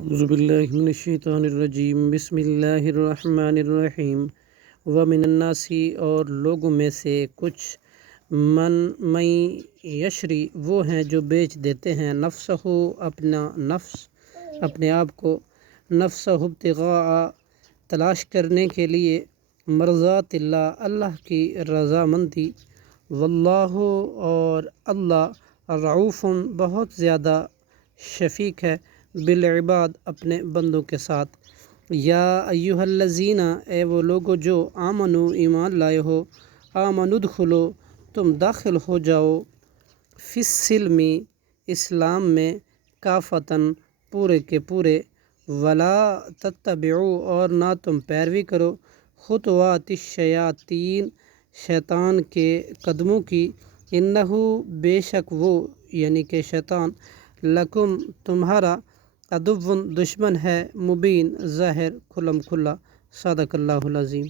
اعوذ باللہ من الشیطان الرجیم، بسم اللہ الرحمن الرحیم۔ ومن الناس، اور لوگوں میں سے کچھ، من یشری، وہ ہیں جو بیچ دیتے ہیں، نفسہ، اپنا نفس، اپنے آپ کو، نفسہ ابتغاء، تلاش کرنے کے لیے، مرضات اللہ، اللہ کی رضامندی، واللہ، اور اللہ، رعوف، بہت زیادہ شفیق ہے، بالعباد، اپنے بندوں کے ساتھ۔ یا ایہا الذین، اے وہ لوگو جو آمنو، ایمان لائے ہو، آمنوا ادخلو، تم داخل ہو جاؤ، فی السلم، اسلام میں، کافتاً، پورے کے پورے، ولا تتبعوا، اور نہ تم پیروی کرو، خطوات الشیاطین، شیطان کے قدموں کی، انہو، بے شک وہ، یعنی کہ شیطان، لکم، تمہارا، عدو، دشمن ہے، مبین، ظاہر، کھلم کھلا۔ صدق اللہ العظیم۔